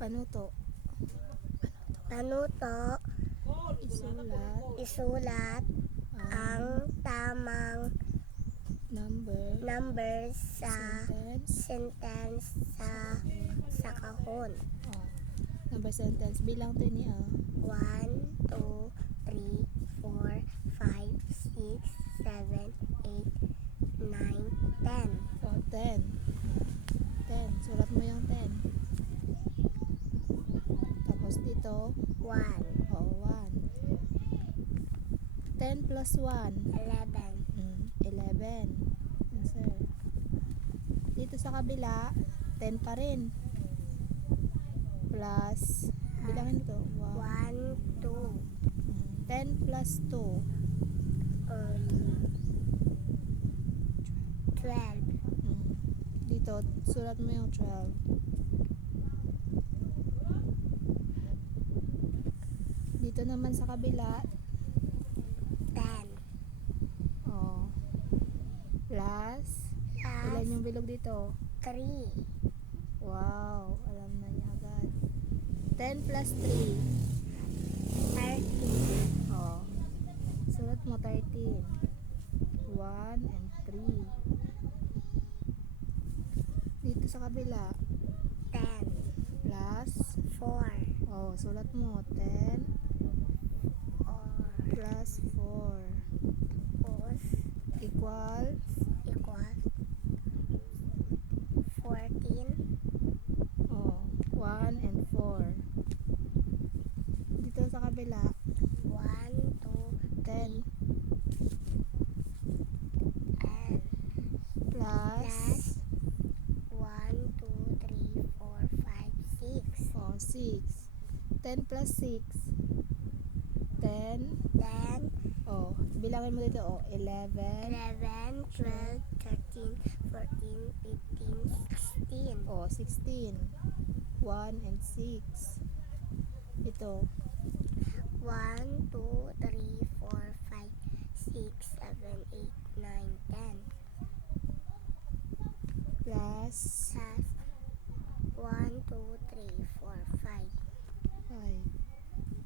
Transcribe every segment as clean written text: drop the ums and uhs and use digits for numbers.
Panuto. Panuto. Isulat ang tamang number sa sentence sa kahon. Number sentence. Bilang 10 niya. 1, 2, 3, 4, 5, 6, 7, 8, 9, 10. 10. 10. Sulat mo yung 10. Tapos dito, 1. 1. 10 plus 1. 11. 11. Answer. Dito sa kabila, 10 pa rin. Plus, bilangin ito. 1, 2. 10 plus 2. 12. Dito, sulat mo yung 12. Dito naman sa kabila, 10. Plus, ilan yung bilog dito? 3. Wow, alam na niya agad. 10 plus 3. 13. Sulat mo 13. 1 and 3. Dito sa kabila, 10. plus 4. sulat mo 10 plus 4 equal 14. 1 and 4. Dito sa kabila, 1, 2, 10 and plus 1, 2, 3, 4, 5, 6. 6. 10 plus 6. 10. 10. Bilangin mo dito 11. 11, 12, 13, 14, 15, 16. 16. 1 and 6. Ito. 1, 2, 3, 4, 5, 6, 7, 8, 9, 10. Plus 1, 2, 3, 4, 5. 5.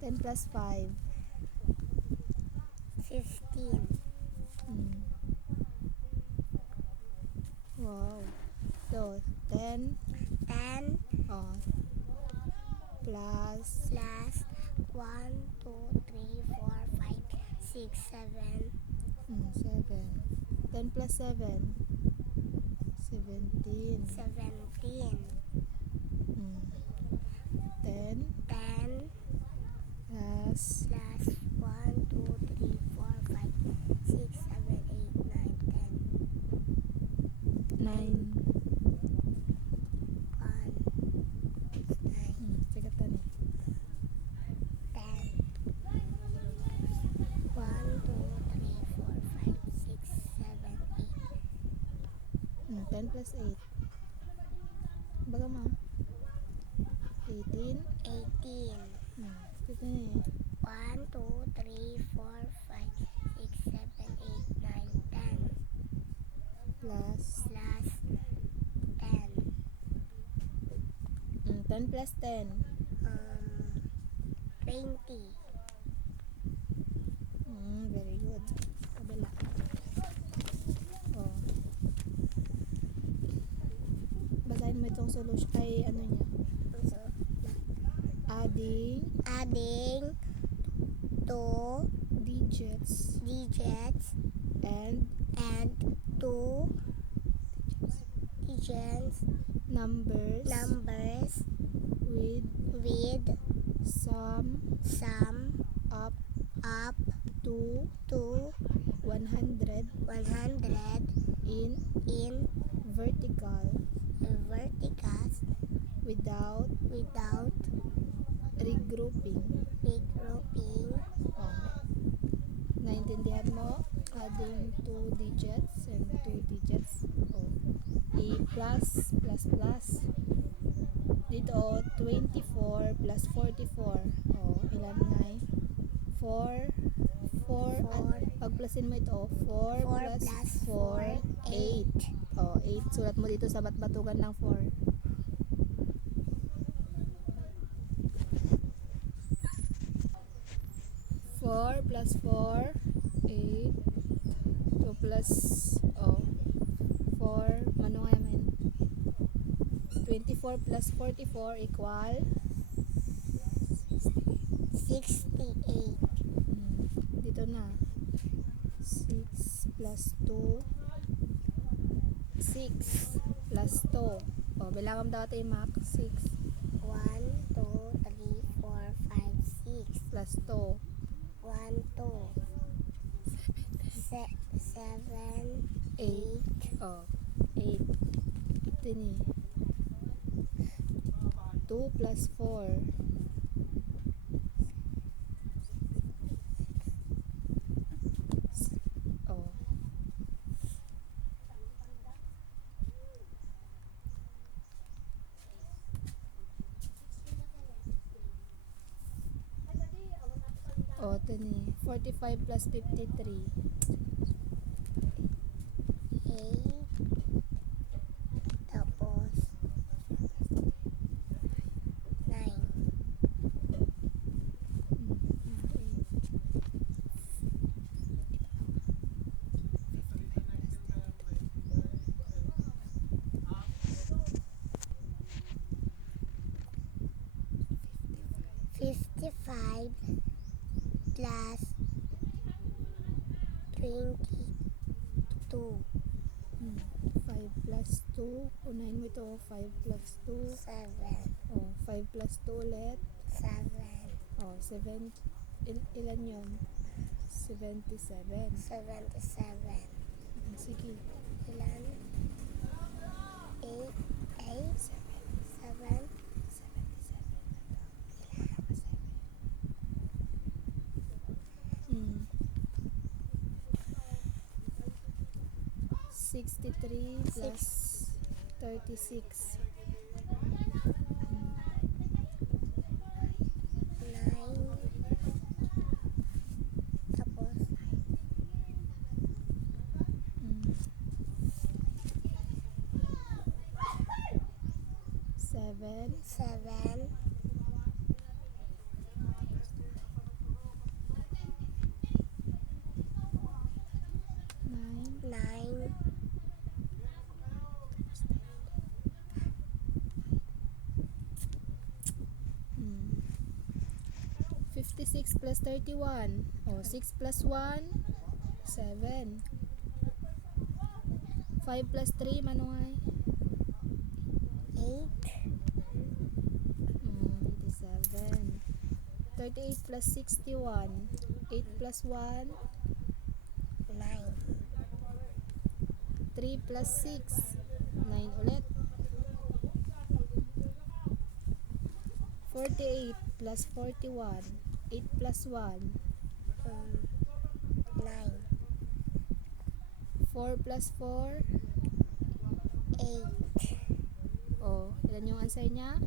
10 plus 5. 15. Wow. So, 10. 10 Plus 1, 2, 3, 4, 5, 6, 7. 7. 10 plus 7. 17. 17. 10 10 plus 1, 2, 3, 4, 5, 6, 7, 8, 9, 10. 9. 1, 9, Sikat ka ni. 10. 1, 2, 3, 4, 5, 6, 7, 8. 10 plus 8. Baga mo. 18. 18. Ito na 1, 2, 3, 4, 5, 6, 7, 8, 9, 10. Plus 10. 10 plus 10. 20. Very good. Kabila. Basahin mo itong solution ay ano niya. So, Adding two digits and two digits numbers with sum up to 100 in verticals without regrouping. Naintindihan mo? Adding 2 digits and 2 digits. Plus. Dito 24 plus 44. Ilan nga 4. Pagplasin mo ito, 4 plus 4, 8. 8. Sulat mo dito sa batbatugan ng 4. 4 plus 4, 8. 2 plus, 4, mano nga yaman? 24 plus 44 equal? 68. Dito na. 6 plus 2. 6 plus 2. Bilangam daw tayo, Mac. 6 1, 2, 3, 4, 5, 6. plus 2. 1, 2, 7, 8. 8. Ito ni. 2 plus 4. Oh. Ito ni. 45 plus 53. 8. Tapos 9. 55 plus 22. 5 plus 2. Unahin mo ito. 5 plus 2. 7. 5 plus 2 ulit. 7. 7. Ilan yun? 77. 77. Sige. Ilan? 8. 7. 63 plus 36. 9. Tapos 7. 7. 9. 9. 56 plus 31. 6 plus 1. 7. 5 plus 3. Manuhay. 8. 87. 38 plus 61. 8 plus 1. 9. 3 plus 6. 9 ulit. 48 plus 41. 8 plus 1. 9. 4 plus 4. 8. Ilan yung answer niya?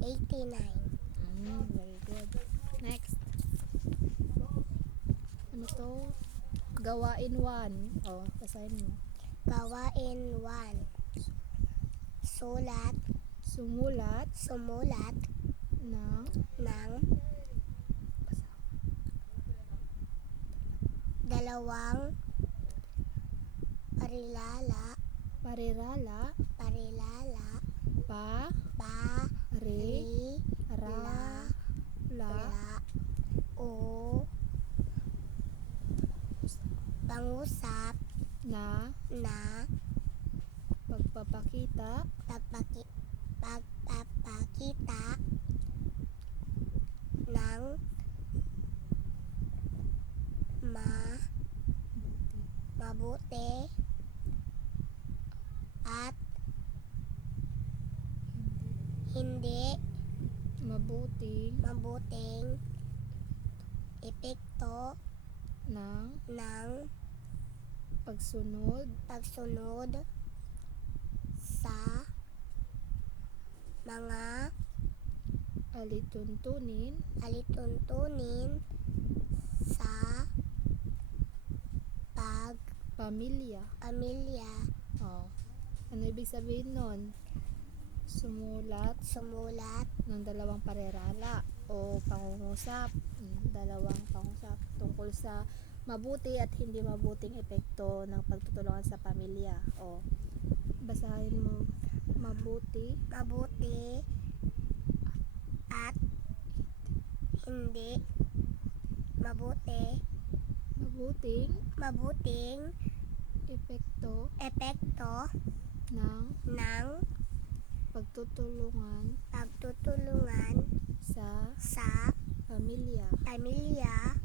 89. Very good. Next. Ano to? Gawain 1. Basahin mo. Gawain 1. Sumulat Sumulat ng ng dalawang parirala pa re ra la o pangusap na na pagpapakita pagpapakita ng mabuti at hindi mabuting epekto ng pagsunod sa mga alituntunin sa pamilya. Ano ibig sabihin nun? Sumulat sumulat ng dalawang parerala o pangungusap. Dalawang pangusap tungkol sa mabuti at hindi mabuting epekto ng pagtutulungan sa pamilya. O, basahin mo. Mabuti Mabuti at hindi mabuting epekto epekto ng ng pagtutulungan sa sa pamilya. pamilya.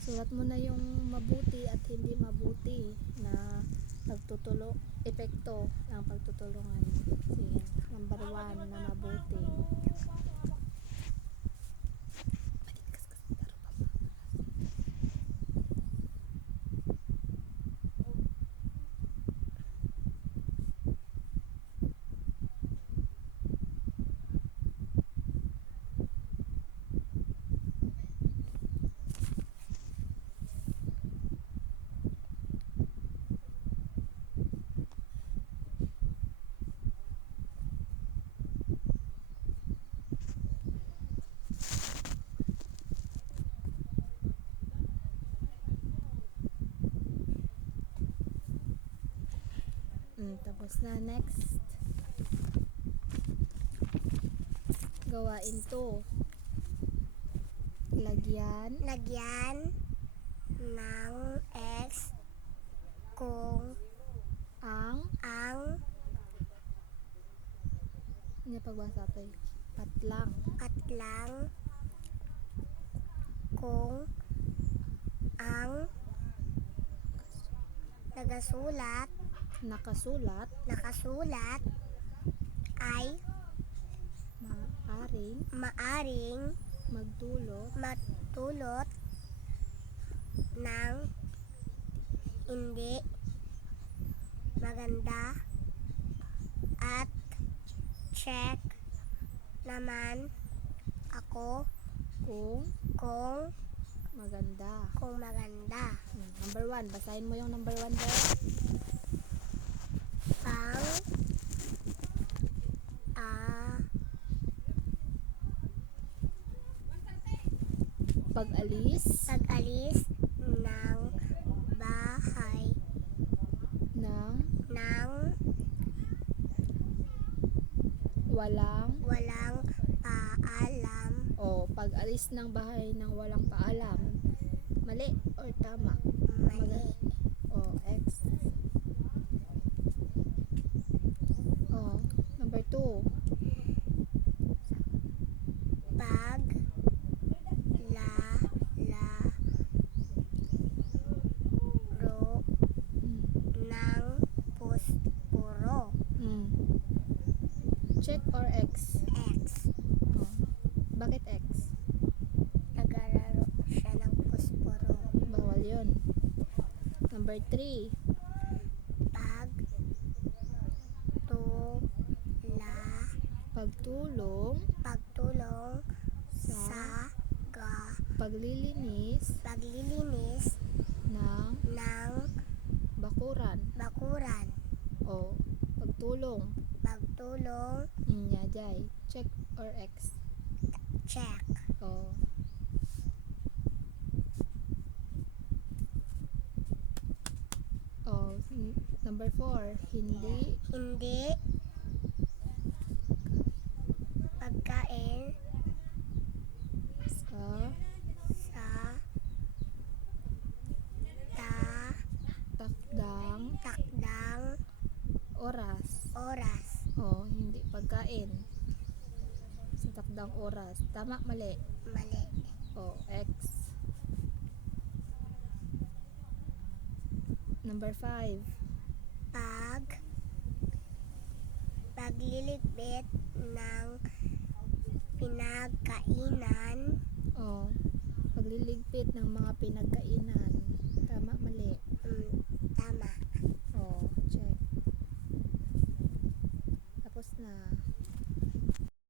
Sulat mo na yung mabuti at hindi mabuti na epekto ng pagtutulungan. Sige, number 1 na mabuti. Tapos na, next. Gawain to. Lagyan ng X kung ang hindi pagbasa to eh. Patlang kung ang nakasulat ay maaring magdulot ng hindi maganda at check naman ako kung maganda. Number 1, basahin mo yung number 1 there. Pag-alis ng bahay ng walang paalam. O pag-alis ng bahay ng walang paalam. Mali or tama? Mali. O, X. O, number 2. Paglalaro ng pusporo. Check or X? X. O, bakit X? Naglalaro siya ng pusporo. Bawal yun. Number 3. Pagtulong sa paglilinis ng bakuran. O, pagtulong. Yajay. Check or X? Check. O. O, number 4. Hindi pagkain sa takdang oras. O, hindi pagkain sa takdang oras. Tama, mali? Mali. O, X. Number 5. Pagliligpit ng pinagkainan O, pagliligpit ng mga pinagkainan.